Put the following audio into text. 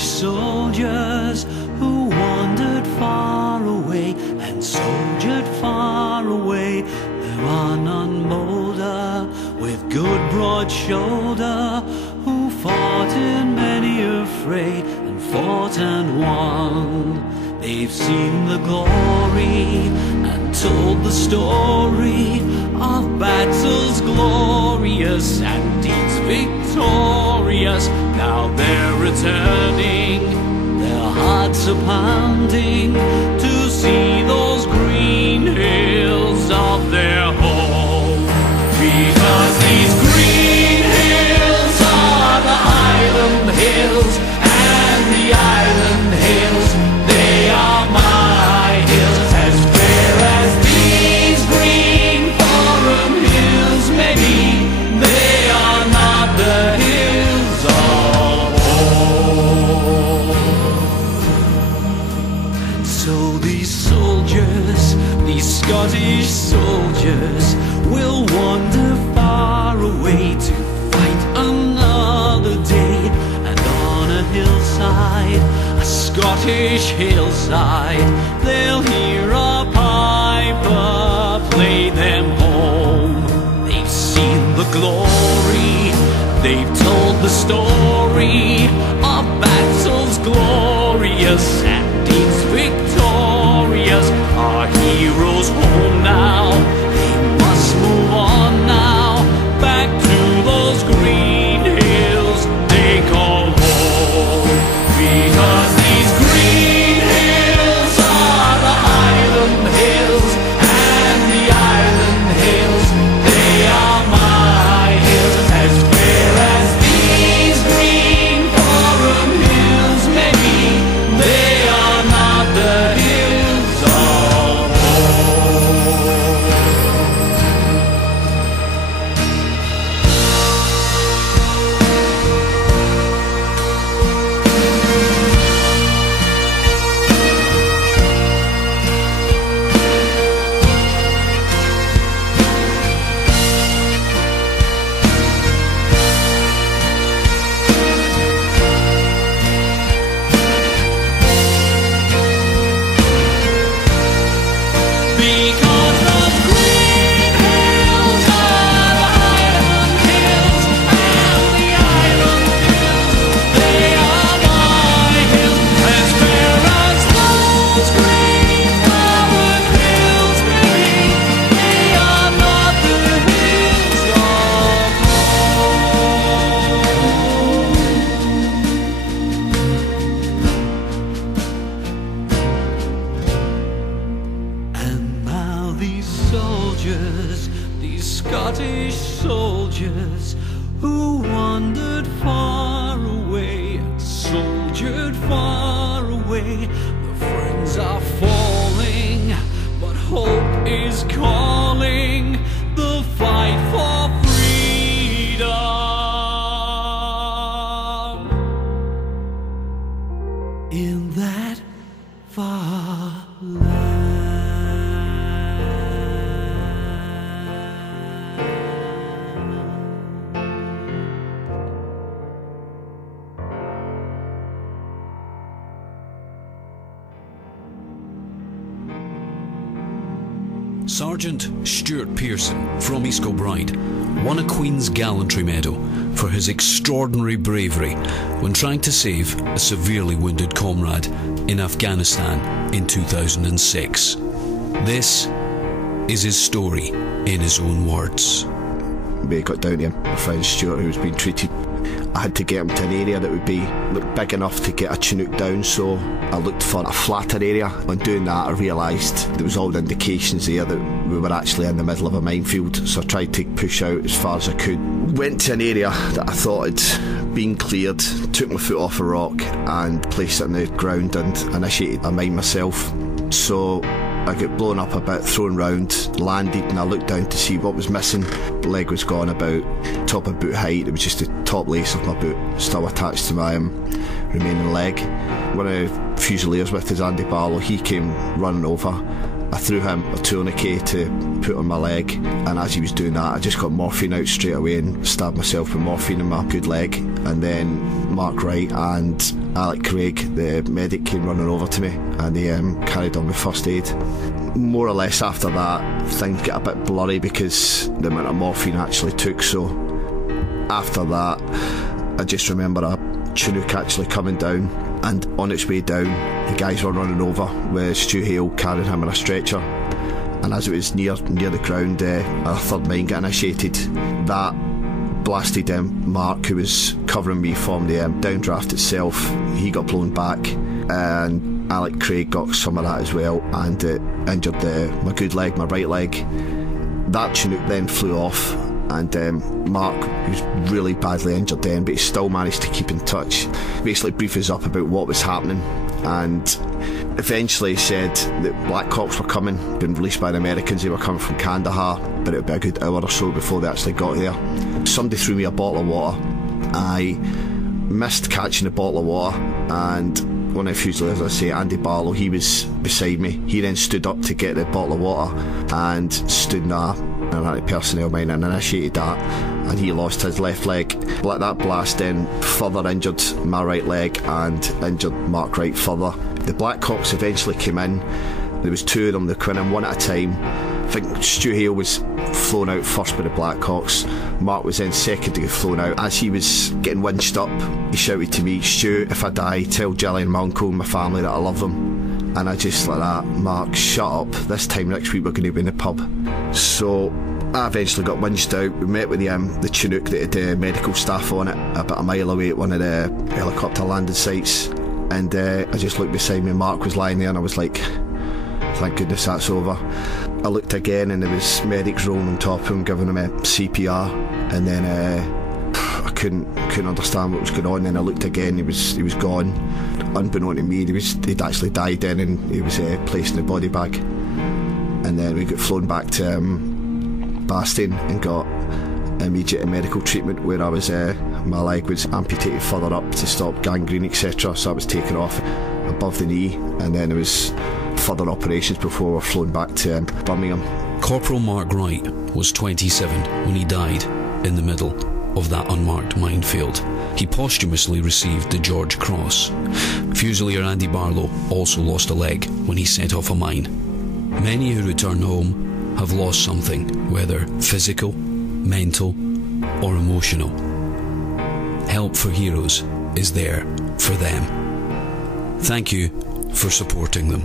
Scottish soldiers who wandered far away and soldiered far away. There are none bolder, with good broad shoulder, who fought in many a fray and fought and won. They've seen the glory and told the story of battles glorious and deeds victorious. Now they're returning, their hearts are pounding to see those green hills of their home. Because these green hills are the Highland Hills, and the Island Hills, they are my hills. As fair as these green forum hills may be, they are not the hills of home. And so these soldiers, these Scottish soldiers, will wander far away to fight another day. And on a hillside, a Scottish hillside, they'll hear a piper play them home. They've seen the glory, they've told the story of battles glorious and deeds victorious. Our heroes home now, they must move on now, back to those green hills they call home. Because these green hills are the Highland Hills, and the Island Hills, they are my hills. As fair as these green forum hills may be, they are not the hills of these Scottish soldiers who wandered far away and soldiered far away. The friends are falling, but hope is calling. The fight for freedom in that far land. Sergeant Stuart Pearson from East Kilbride won a Queen's Gallantry Medal for his extraordinary bravery when trying to save a severely wounded comrade in Afghanistan in 2006. This is his story in his own words. We got down to my friend Stuart, who was being treated. I had to get him to an area that would be big enough to get a Chinook down, so I looked for a flatter area. When doing that, I realised there was all the indications there that we were actually in the middle of a minefield, so I tried to push out as far as I could. Went to an area that I thought had been cleared, took my foot off a rock and placed it on the ground and initiated a mine myself. So I got blown up a bit, thrown round, landed, and I looked down to see what was missing. The leg was gone about top of boot height. It was just the top lace of my boot still attached to my remaining leg. One of the Fusiliers with is Andy Barlow. He came running over. I threw him a tourniquet to put on my leg, and as he was doing that, I just got morphine out straight away and stabbed myself with morphine in my good leg. And then Mark Wright and Alec Craig, the medic, came running over to me, and he carried on with first aid. More or less after that, things get a bit blurry because the amount of morphine I actually took. So after that, I just remember a Chinook actually coming down, and on its way down, the guys were running over with Stu Hale carrying him in a stretcher. And as it was near the ground, a third mine got initiated. That blasted Mark, who was covering me from the downdraft itself. He got blown back, and Alec Craig got some of that as well, and it injured my good leg, my right leg. That Chinook then flew off, and Mark, he was really badly injured then, but he still managed to keep in touch, basically brief us up about what was happening, and eventually said that Black Ops were coming, been released by the Americans. They were coming from Kandahar, but it would be a good hour or so before they actually got there. Somebody threw me a bottle of water. I missed catching the bottle of water, and one of the Fusiliers, as I say, Andy Barlow, he was beside me. He then stood up to get the bottle of water and stood in an anti-personnel mine and initiated that, and he lost his left leg. Like that blast then further injured my right leg and injured Mark Wright further. The Black Hawks eventually came in. There was two of them. They came in one at a time. I think Stu Hale was flown out first by the Black Hawks. Mark was then second to get flown out. As he was getting winched up, he shouted to me, "Stu, if I die, tell Gillian, my uncle and my family that I love them." And I just like that, "Mark, shut up. This time next week we're going to be in the pub." So I eventually got winched out. We met with the Chinook that had medical staff on it about a mile away at one of the helicopter landing sites. And I just looked beside me, Mark was lying there, and I was like, thank goodness that's over. I looked again, and there was medics rolling on top of him, giving him a CPR, and then I couldn't understand what was going on. Then I looked again, he was gone. Unbeknown to me, he'd actually died then, and he was placed in the body bag. And then we got flown back to Bastion and got immediate medical treatment, where I was my leg was amputated further up to stop gangrene, etc. So I was taken off above the knee, and then there was further operations before we were flown back to Birmingham. Corporal Mark Wright was 27 when he died in the middle of that unmarked minefield. He posthumously received the George Cross. Fusilier Andy Barlow also lost a leg when he set off a mine. Many who return home have lost something, whether physical, mental or emotional. Help for Heroes is there for them. Thank you for supporting them.